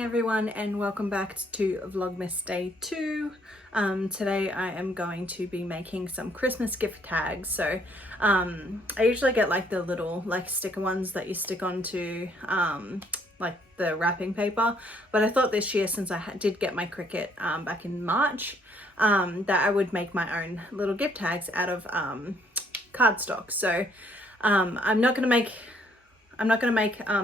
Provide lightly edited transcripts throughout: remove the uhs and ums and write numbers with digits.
morning everyone, and welcome back to Vlogmas Day 2. Today I am going to be making some Christmas gift tags. So I usually get like the little sticker ones that you stick onto like the wrapping paper, but I thought this year, since I did get my Cricut back in March, that I would make my own little gift tags out of cardstock. So I'm not going to make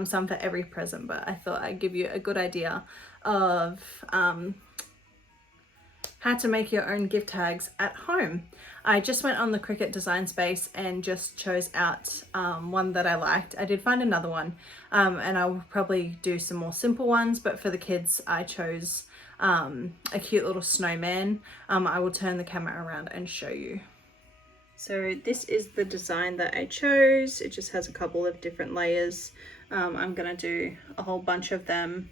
some for every present, but I thought I'd give you a good idea of how to make your own gift tags at home. I just went on the Cricut design space and just chose out one that I liked. I did find another one, and I will probably do some more simple ones, but for the kids I chose a cute little snowman. I will turn the camera around and show you. So this is the design that I chose. It just has a couple of different layers. I'm gonna do a whole bunch of them.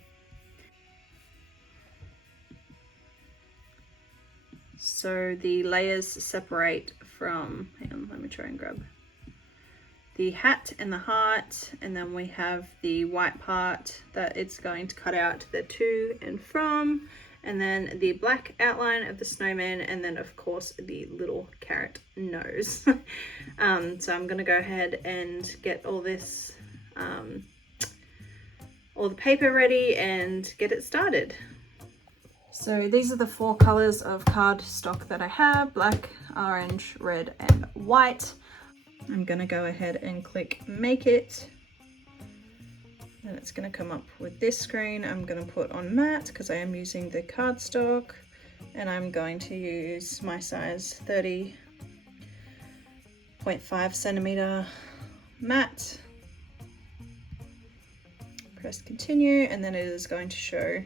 So the layers separate from, hang on, let me try and grab the hat and the heart, and then we have the white part that it's going to cut out the to and from, and then the black outline of the snowman, and then of course the little carrot nose. So I'm gonna go ahead and get all this, all the paper ready and get it started. So these are the 4 colors of cardstock that I have: black, orange, red, and white. I'm gonna go ahead and click make it. And it's going to come up with this screen. I'm going to put on matte because I am using the cardstock, and I'm going to use my size 30.5 centimeter matte. Press continue, and then it is going to show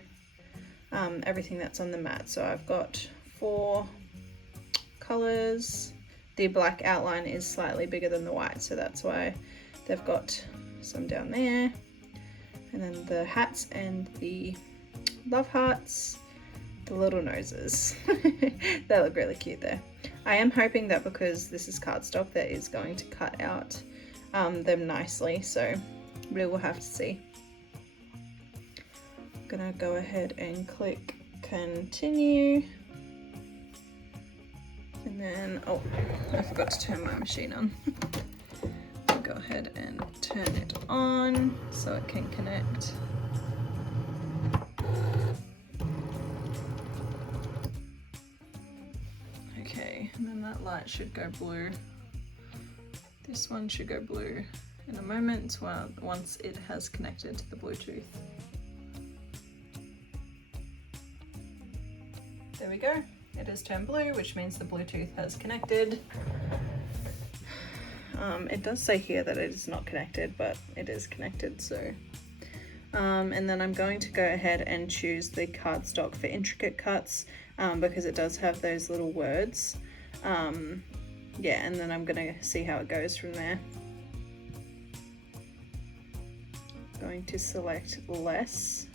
everything that's on the matte. So I've got 4 colors. The black outline is slightly bigger than the white, so that's why they've got some down there. And then the hats and the love hearts, the little noses. They look really cute there. I am hoping that because this is cardstock, that is going to cut out them nicely, so we will have to see. I'm gonna go ahead and click continue. And then, oh, I forgot to turn my machine on. Go ahead and turn it on so it can connect. Okay, and then that light should go blue. This one should go blue in a moment, once it has connected to the Bluetooth. There we go. It has turned blue, which means the Bluetooth has connected. It does say here that it is not connected, but it is connected. So and then I'm going to go ahead and choose the cardstock for intricate cuts, because it does have those little words. Yeah, and then I'm gonna see how it goes from there. Going to select less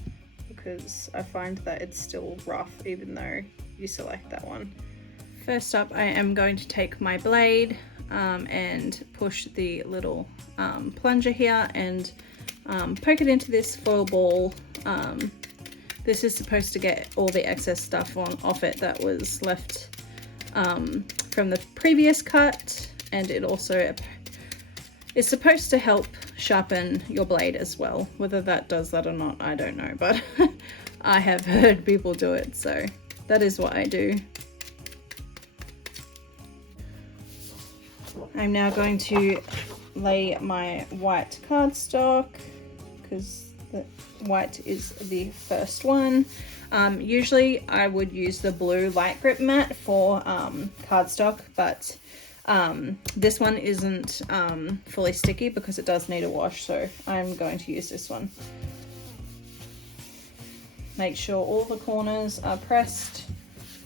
because I find that it's still rough even though you select that one. First up, I am going to take my blade and push the little plunger here and poke it into this foil ball. This is supposed to get all the excess stuff off it that was left from the previous cut, and it also is supposed to help sharpen your blade as well. Whether that does that or not, I don't know, but I have heard people do it, so that is what I do. I'm now going to lay my white cardstock because the white is the first one. Usually I would use the blue light grip mat for cardstock, but this one isn't fully sticky because it does need a wash, so I'm going to use this one. Make sure all the corners are pressed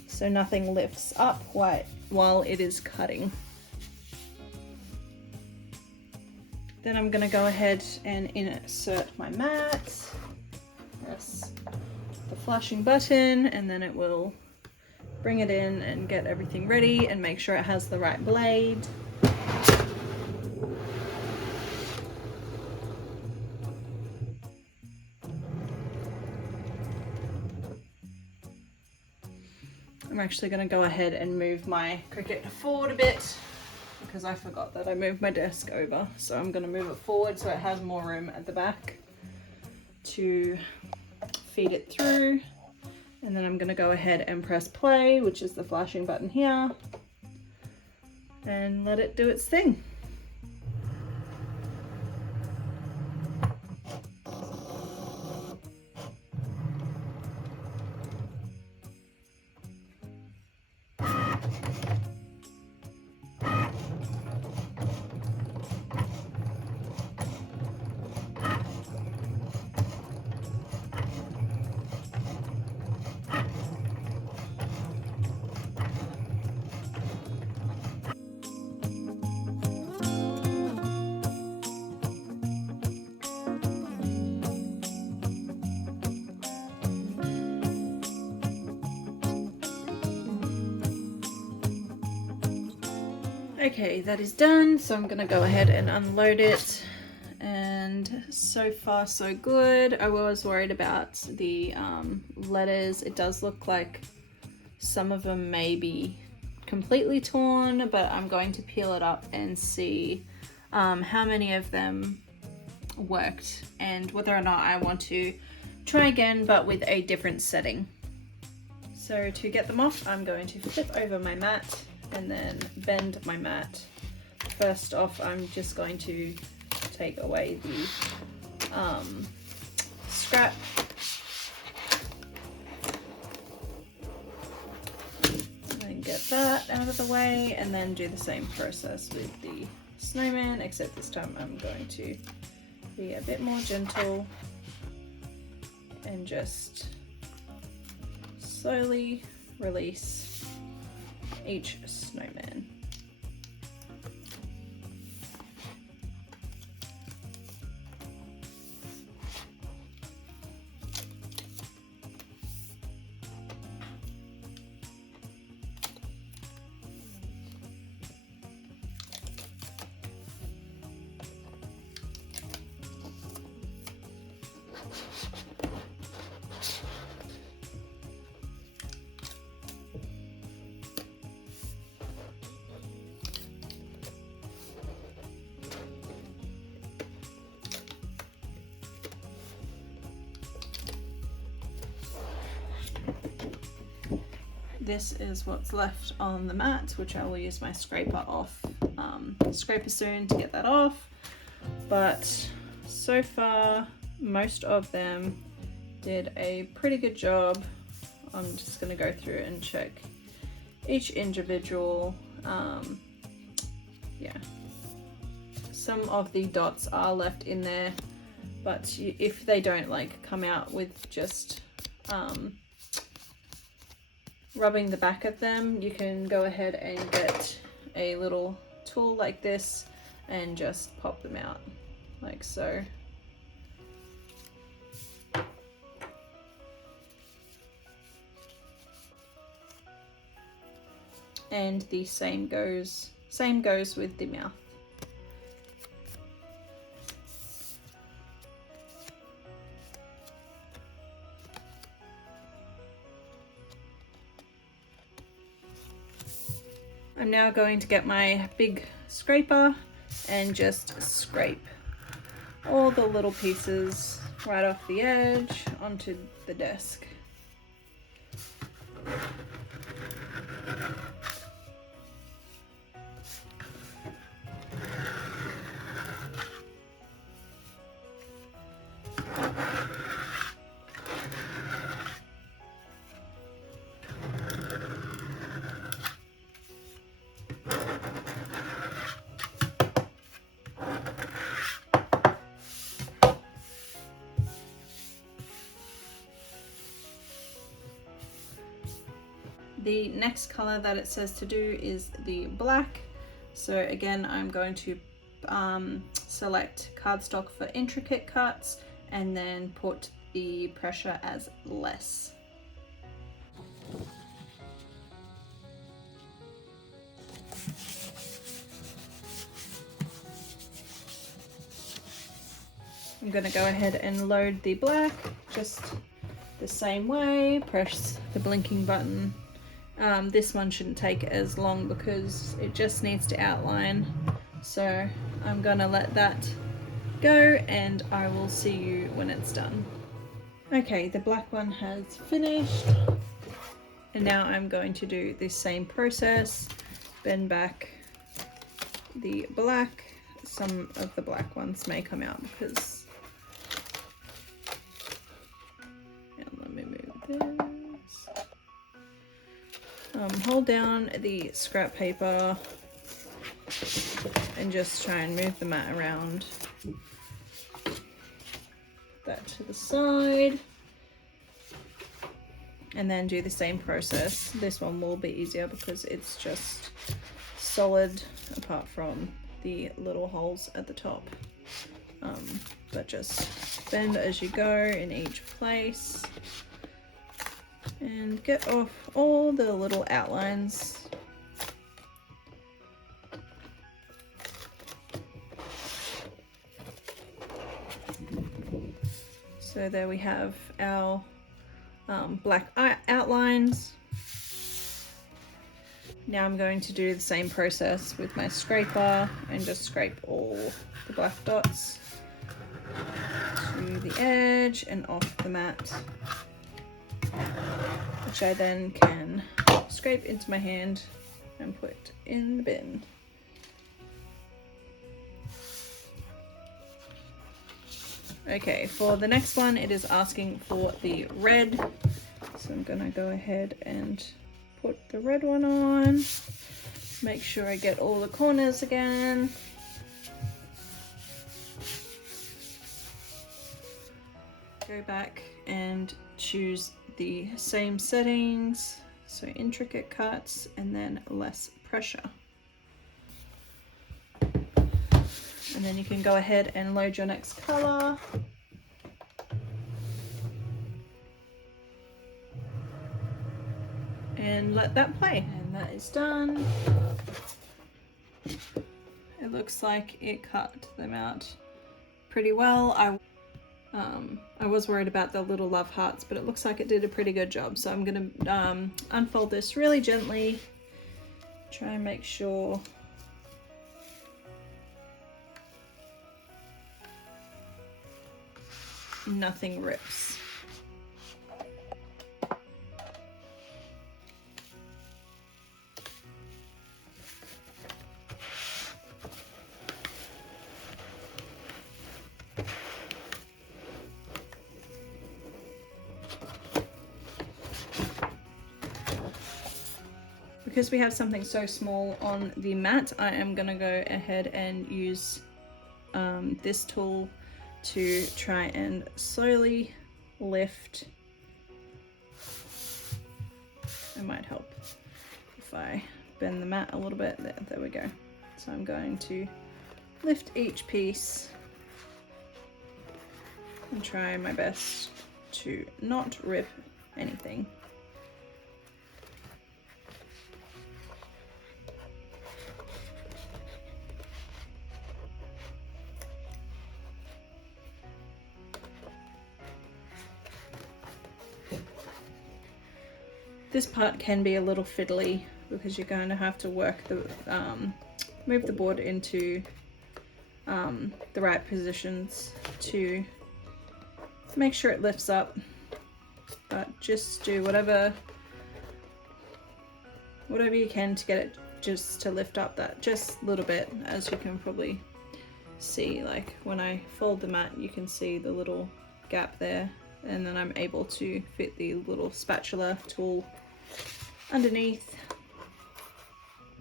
so nothing lifts up while it is cutting. Then I'm going to go ahead and insert my mat, press the flashing button, and then it will bring it in and get everything ready and make sure it has the right blade. I'm actually going to go ahead and move my Cricut forward a bit because I forgot that I moved my desk over. So I'm going to move it forward so it has more room at the back to feed it through. And then I'm going to go ahead and press play, which is the flashing button here, and let it do its thing. Okay, that is done, so I'm gonna go ahead and unload it, and so far so good. I was worried about the letters. It does look like some of them may be completely torn, but I'm going to peel it up and see how many of them worked and whether or not I want to try again, but with a different setting. So to get them off, I'm going to flip over my mat and then bend my mat. First off, I'm just going to take away the scrap. And then get that out of the way, and then do the same process with the snowman, except this time I'm going to be a bit more gentle and just slowly release each snowman. This is what's left on the mat, which I will use my scraper soon to get that off. But so far, most of them did a pretty good job. I'm just going to go through and check each individual. Yeah, some of the dots are left in there, but if they don't like come out with just rubbing the back of them, you can go ahead and get a little tool like this and just pop them out like so. And the same goes with the mouth. I'm now going to get my big scraper and just scrape all the little pieces right off the edge onto the desk. The next color that it says to do is the black. So again, I'm going to select cardstock for intricate cuts and then put the pressure as less. I'm going to go ahead and load the black just the same way, press the blinking button This one shouldn't take as long because it just needs to outline. So I'm gonna let that go and I will see you when it's done. Okay, the black one has finished. And now I'm going to do the same process, bend back the black. Some of the black ones may come out because, and let me move this. Hold down the scrap paper and just try and move the mat around. Put that to the side. And then do the same process. This one will be easier because it's just solid apart from the little holes at the top. But just bend as you go in each place and get off all the little outlines. So there we have our black outlines. Now I'm going to do the same process with my scraper and just scrape all the black dots to the edge and off the mat, which I then can scrape into my hand and put in the bin. Okay, for the next one, it is asking for the red. So I'm gonna go ahead and put the red one on. Make sure I get all the corners again. Go back and choose the same settings. So intricate cuts and then less pressure. And then you can go ahead and load your next color. And let that play. And that is done. It looks like it cut them out pretty well. I was worried about the little love hearts, but it looks like it did a pretty good job. So I'm gonna unfold this really gently. Try and make sure nothing rips. Because we have something so small on the mat, I am gonna go ahead and use this tool to try and slowly lift. It might help if I bend the mat a little bit. There we go. So I'm going to lift each piece and try my best to not rip anything. This part can be a little fiddly because you're going to have to work the move the board into the right positions to make sure it lifts up, but just do whatever you can to get it just to lift up that just a little bit. As you can probably see, like when I fold the mat, you can see the little gap there, and then I'm able to fit the little spatula tool underneath.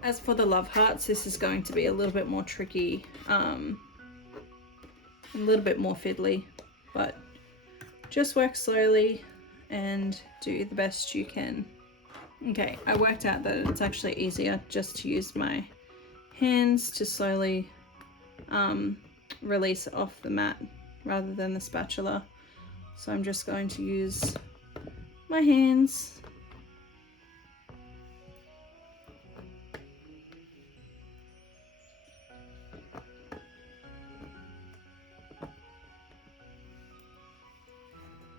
As for the love hearts, this is going to be a little bit more tricky, a little bit more fiddly, but just work slowly and do the best you can. Okay, I worked out that it's actually easier just to use my hands to slowly release it off the mat rather than the spatula. So I'm just going to use my hands.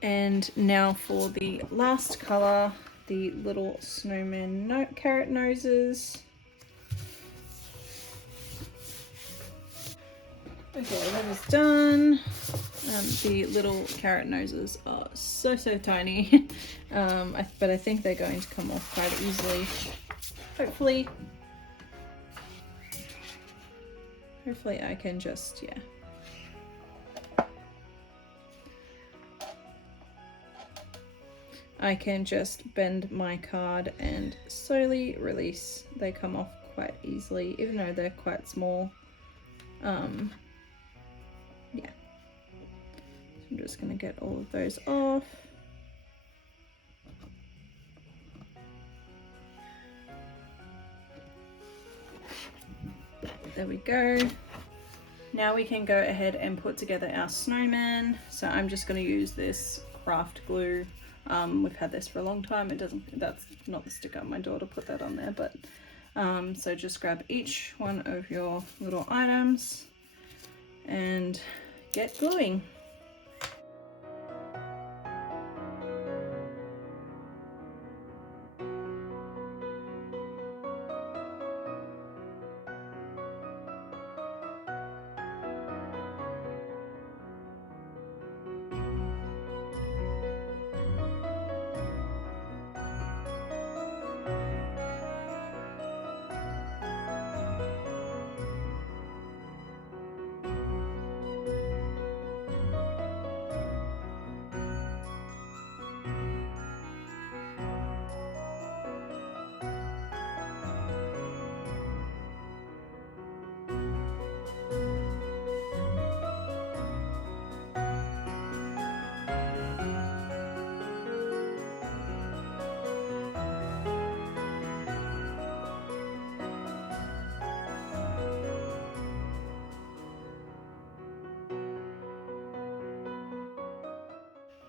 And now for the last color, the little snowman carrot noses. Okay, that is done. The little carrot noses are so tiny, but I think they're going to come off quite easily. Hopefully I can just, I can just bend my card and slowly release. They come off quite easily, even though they're quite small. Yeah. So I'm just going to get all of those off. There we go. Now we can go ahead and put together our snowman. So I'm just going to use this craft glue. We've had this for a long time. That's not the sticker. My daughter put that on there, but so just grab each one of your little items and get gluing.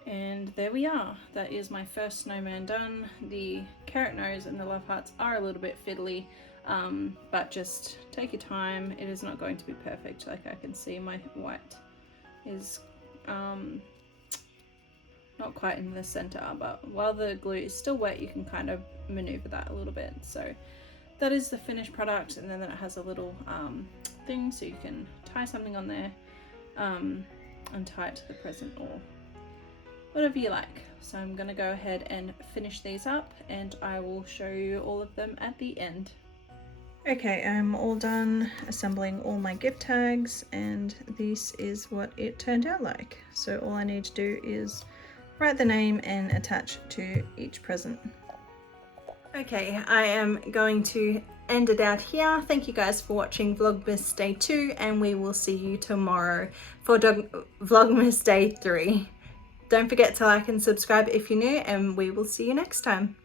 And there we are. That is my first snowman done. The carrot nose and the love hearts are a little bit fiddly, but just take your time. It is not going to be perfect. Like I can see my white is not quite in the center, but while the glue is still wet, you can kind of maneuver that a little bit. So that is the finished product, and then it has a little thing so you can tie something on there and tie it to the present or whatever you like. So I'm gonna go ahead and finish these up, and I will show you all of them at the end. Okay, I'm all done assembling all my gift tags, and this is what it turned out like. So all I need to do is write the name and attach to each present. Okay, I am going to end it out here. Thank you guys for watching Vlogmas Day 2, and we will see you tomorrow for Vlogmas Day 3. Don't forget to like and subscribe if you're new, and we will see you next time.